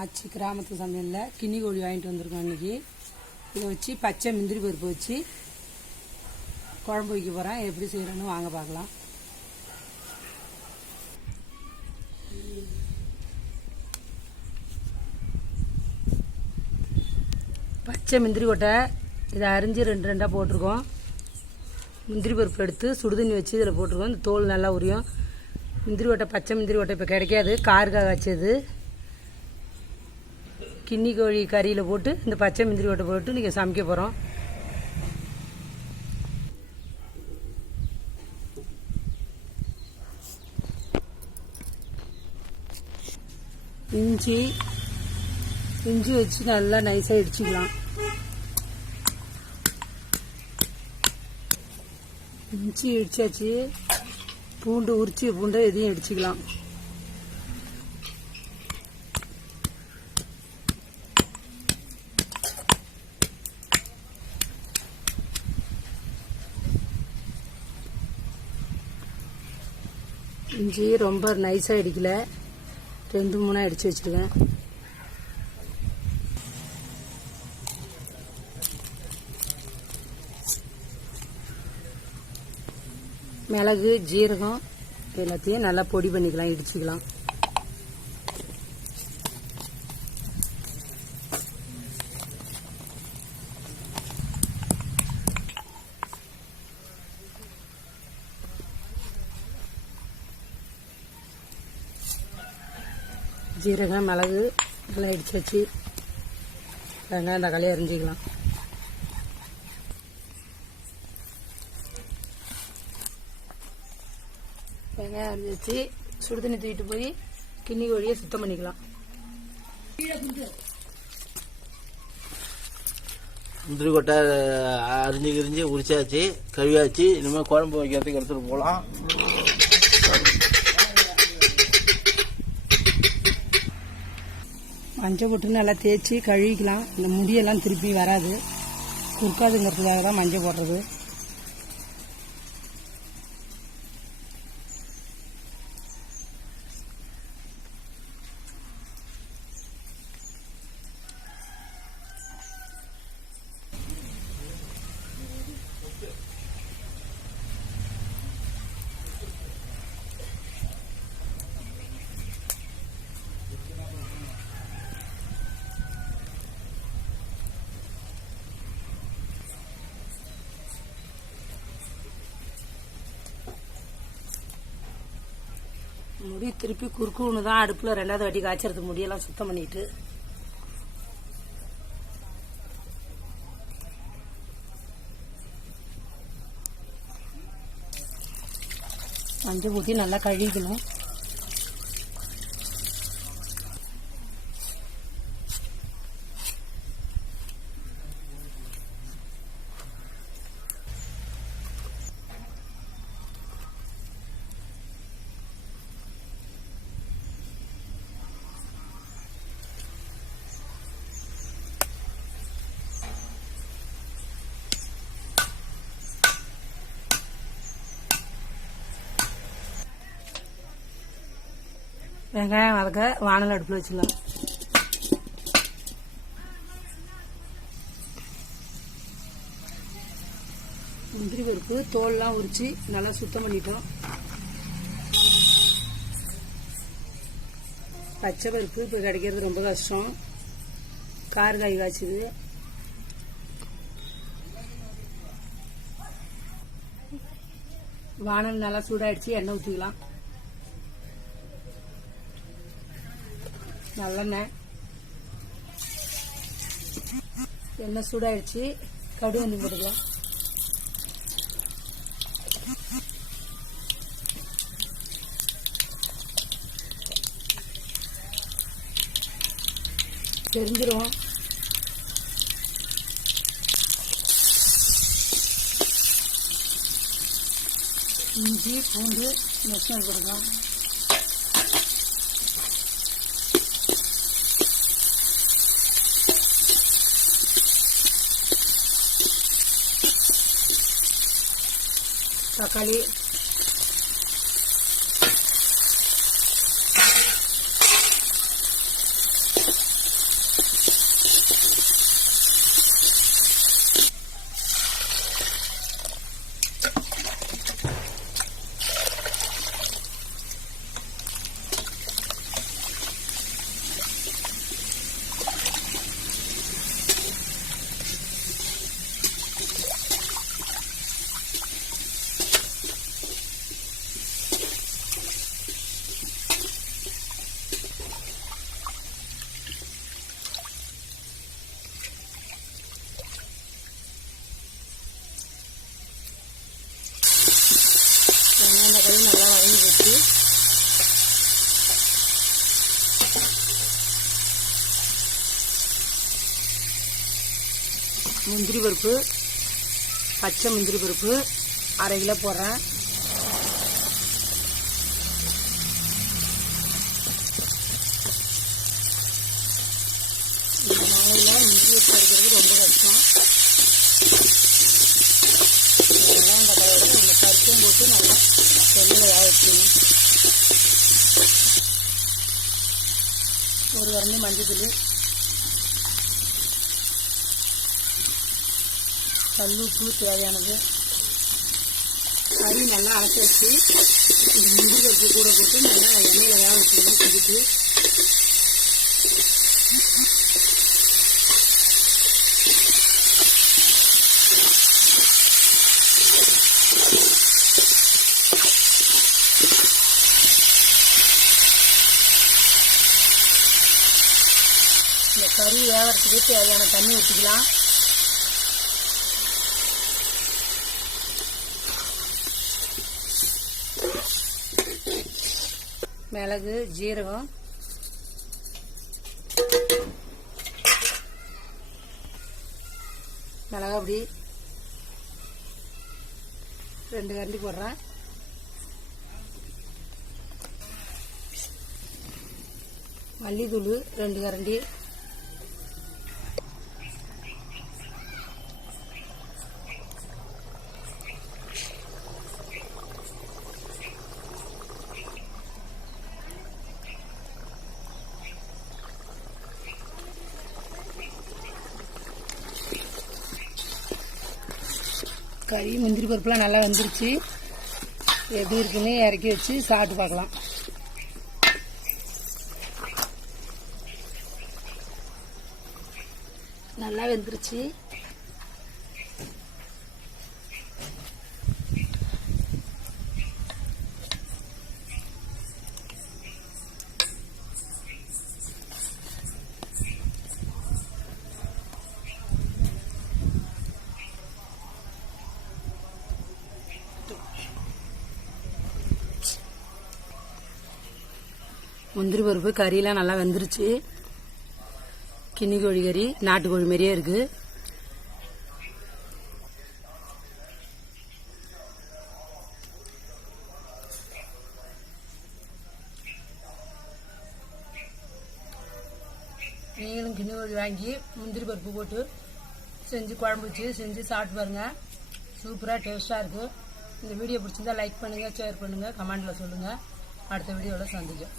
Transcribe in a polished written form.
ஆச்சி கிராமத்து சமையலில் கிண்ணி கோழி வாங்கிட்டு வந்திருக்கோம் இன்றைக்கி. இதை வச்சு பச்சை முந்திரி பருப்பு வச்சு குழம்பு வைக்க போகிறேன். எப்படி செய்கிறேன்னு வாங்க பார்க்கலாம். பச்சை முந்திரி கொட்டை இதை அரிஞ்சு ரெண்டு ரெண்டாக போட்டிருக்கோம். முந்திரி பருப்பு எடுத்து சுடுதண்ணி வச்சு இதில் போட்டிருக்கோம். இந்த தோல் நல்லா உரியும். முந்திரி கொட்டை பச்சை முந்திரி கொட்டை இப்போ கிடைக்காது, காருக்காக வச்சது. கிண்ணி கோழி கறியில் போட்டு இந்த பச்சை முந்திரி கொட்டை போட்டு நீங்கள் சமைக்க போகிறோம். இஞ்சி வச்சு நல்லா நைஸாக இடிச்சிக்கலாம். இஞ்சி இடிச்சாச்சு. பூண்டு உரிச்சி பூண்டை எதையும் இடிச்சிக்கலாம். இஞ்சி ரொம்ப நைஸாக இடிக்கல, 2-3 இடித்து வச்சுருக்கேன். மிளகு ஜீரகம் எல்லாத்தையும் நல்லா பொடி பண்ணிக்கலாம், இடிச்சுக்கலாம். ஜீரகம் மிளகு எல்லாம் இடிச்சு வச்சு வெங்காயம் தக்காளி அரிஞ்சிக்கலாம். வெங்காயம் அரிஞ்சு வச்சு சுடுதண்ணி தூக்கிட்டு போய் கிண்ணி கோழியை சுத்தம் பண்ணிக்கலாம். முந்திரி கொட்டை அரிஞ்சு உரிச்சாச்சு, கழுவியாச்சு. இனிமேல் குழம்பு வைக்கிறதுக்கு எடுத்துகிட்டு போகலாம். மஞ்சள் போட்டு நல்லா தேய்ச்சி கழுவிக்கலாம். இந்த முடியெல்லாம் திருப்பி வராது, குறுக்காதுங்கிறதுக்காக தான் மஞ்சள் போடுறது. முடி திருப்பி குறுக்குன்னு தான் அடுப்பில் 2வது வாட்டி காய்ச்சறது. முடியெல்லாம் சுத்தம் பண்ணிட்டு மஞ்சள் ஊற்றி நல்லா கழுவிக்கணும். வெங்காயம் வதக்க வானல் அடுப்பில் வச்சுக்கலாம். முந்திரி பருப்பு தோல்லாம் உரிச்சு நல்லா சுத்தம் பண்ணிட்டோம். பச்சை பருப்பு இப்போ கிடைக்கிறது ரொம்ப கஷ்டம், காய் காய்ச்சுது. வானல் நல்லா சூடாயிடுச்சு, எண்ணெய் ஊற்றிக்கலாம். நல்லெண்ணெய், எண்ணெய் சூடாயிடுச்சு, கடுகு வந்து போட்டுக்கலாம். தெரிஞ்சிரும். இஞ்சி பூண்டு நெக்ஸ்ட் போட்டுக்கலாம். தக்காளி, முந்திரி பருப்பு, பச்சை முந்திரி பருப்பு 1/2 கிலோ போடுறேன். இந்த மாவில் முந்திரி பருப்பு எடுக்கிறது ரொம்ப கஷ்டம். வெங்காயம் தக்காளியோட இந்த பருப்பும் போட்டு நல்லா எண்ணெயில் வேக வச்சுக்கணும். ஒரு கரண்டி மஞ்சள், கல் உப்பு தேவையானது. கறி நல்லா அரைச்சி வச்சு இந்த முந்திரி பருப்பு கூட போட்டு நல்லா எண்ணெயில் வேக வச்சுக்கணும். குடிட்டு இந்த கறி வேகிறதுக்கு தேவையான தண்ணி ஊற்றிக்கலாம். மிளகு, ஜீரகம், மிளகாப்பொடி 2 கரண்டி போடுறேன். மல்லித்தூள் 2 கரண்டி, கறி முந்திரி பருப்புலாம் நல்லா வெந்துருச்சு. எப்படி இருக்குன்னு இறக்கி வச்சு சாப்பிட்டு பார்க்கலாம். நல்லா வெந்துருச்சு. முந்திரி பருப்பு கறியெல்லாம் நல்லா வெந்துருச்சு. கிண்ணி கோழி கறி நாட்டுக்கோழி மாதிரியே இருக்கு. நீங்களும் கிண்ணி கோழி வாங்கி முந்திரி பருப்பு போட்டு செஞ்சு குழம்பு வச்சு செஞ்சு சாப்பிட்டு பாருங்க. சூப்பராக டேஸ்டாக இருக்கு. இந்த வீடியோ பிடிச்சிருந்தா லைக் பண்ணுங்க, ஷேர் பண்ணுங்க, கமெண்ட்ல சொல்லுங்க. அடுத்த வீடியோவில் சந்திக்கும்.